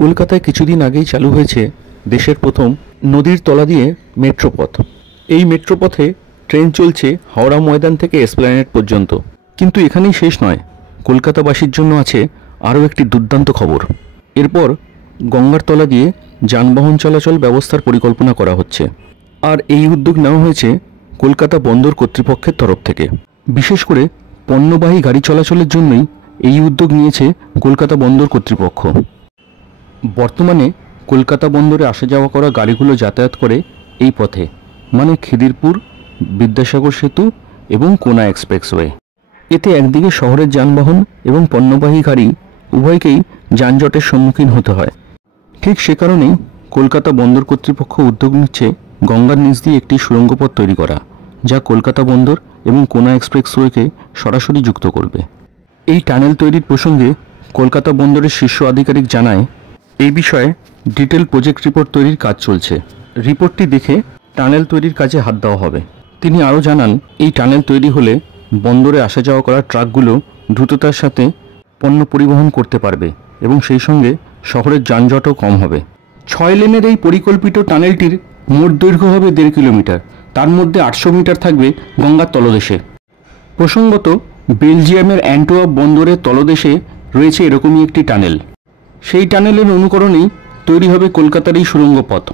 কলকাতায় কিছুদিন আগেই চালু হয়েছে দেশের প্রথম নদীর তলা দিয়ে মেট্রোপথ। এই মেট্রোপথে ট্রেন চলছে হাওড়া ময়দান থেকে এসপ্ল্যানেড পর্যন্ত। কিন্তু এখানেই শেষ নয়, কলকাতাবাসীর জন্য আছে আরও একটি দুর্দান্ত খবর। এরপর গঙ্গার তলা দিয়ে যানবাহন চলাচল ব্যবস্থার পরিকল্পনা করা হচ্ছে। আর এই উদ্যোগ নেওয়া হয়েছে কলকাতা বন্দর কর্তৃপক্ষের তরফ থেকে। বিশেষ করে পণ্যবাহী গাড়ি চলাচলের জন্যই এই উদ্যোগ নিয়েছে কলকাতা বন্দর কর্তৃপক্ষ। বর্তমানে কলকাতা বন্দরে আসা যাওয়া করা গাড়িগুলো যাতায়াত করে এই পথে, মানে খিদিরপুর, বিদ্যাসাগর সেতু এবং কোনা এক্সপ্রেসওয়ে। এতে একদিকে শহরের যানবাহন এবং পণ্যবাহী গাড়ি উভয়কেই যানজটের সম্মুখীন হতে হয়। ঠিক সে কারণেই কলকাতা বন্দর কর্তৃপক্ষ উদ্যোগ নিচ্ছে গঙ্গার নিচ দিয়ে একটি সুড়ঙ্গ পথ তৈরি করা, যা কলকাতা বন্দর এবং কোনা এক্সপ্রেসওয়েকে সরাসরি যুক্ত করবে। এই টানেল তৈরির প্রসঙ্গে কলকাতা বন্দরের শীর্ষ আধিকারিক জানায়, এই বিষয়ে ডিটেল প্রজেক্ট রিপোর্ট তৈরির কাজ চলছে। রিপোর্টটি দেখে টানেল তৈরির কাজে হাত দেওয়া হবে। তিনি আরও জানান, এই টানেল তৈরি হলে বন্দরে আসা যাওয়া করা ট্রাকগুলো দ্রুততার সাথে পণ্য পরিবহন করতে পারবে এবং সেই সঙ্গে শহরের যানজটও কম হবে। 6 লেনের এই পরিকল্পিত টানেলটির মোট দৈর্ঘ্য হবে 1.5 কিলোমিটার। তার মধ্যে 800 মিটার থাকবে গঙ্গার তলদেশে। প্রসঙ্গত, বেলজিয়ামের অ্যান্টওয়ার্প বন্দরের তলদেশে রয়েছে এরকমই একটি টানেল। সেই টানেলের অনুকরণেই তৈরি হবে কলকাতার এই সুড়ঙ্গ পথ।